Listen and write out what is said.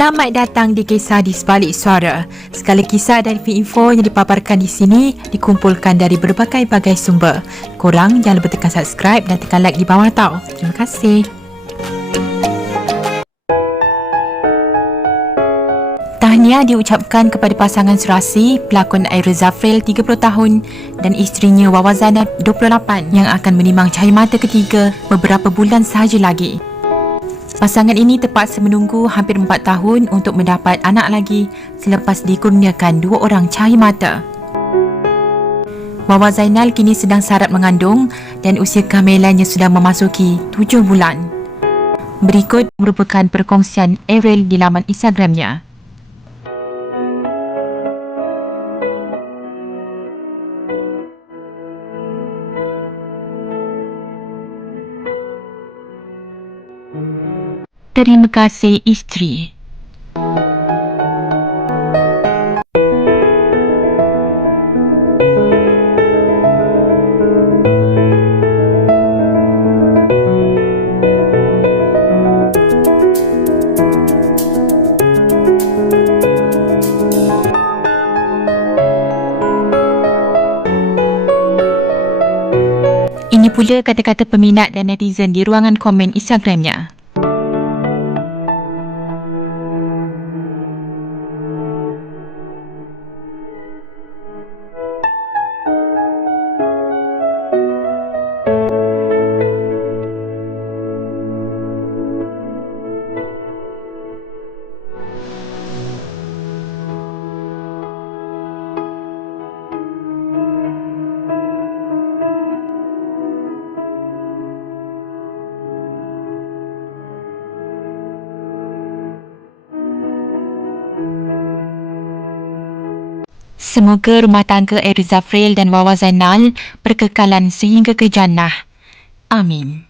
Selamat datang di Kisah di Sebalik Suara. Segala kisah dan info yang dipaparkan di sini dikumpulkan dari berbagai-bagai sumber. Korang jangan lupa tekan subscribe dan tekan like di bawah tau. Terima kasih. Tahniah diucapkan kepada pasangan serasi pelakon Airil Zafril 30 tahun dan isterinya Wawa Zainal 28 yang akan menimang cahaya mata ketiga beberapa bulan sahaja lagi. Pasangan ini terpaksa menunggu hampir 4 tahun untuk mendapat anak lagi selepas dikurniakan 2 orang cahaya mata. Wawa Zainal kini sedang syarat mengandung dan usia kehamilannya sudah memasuki 7 bulan. Berikut merupakan perkongsian Airil di laman Instagramnya. Terima kasih isteri. Ini pula kata-kata peminat dan netizen di ruangan komen Instagramnya. Semoga rumah tangga Airil Zafril dan Wawa Zainal berkekalan sehingga ke jannah. Amin.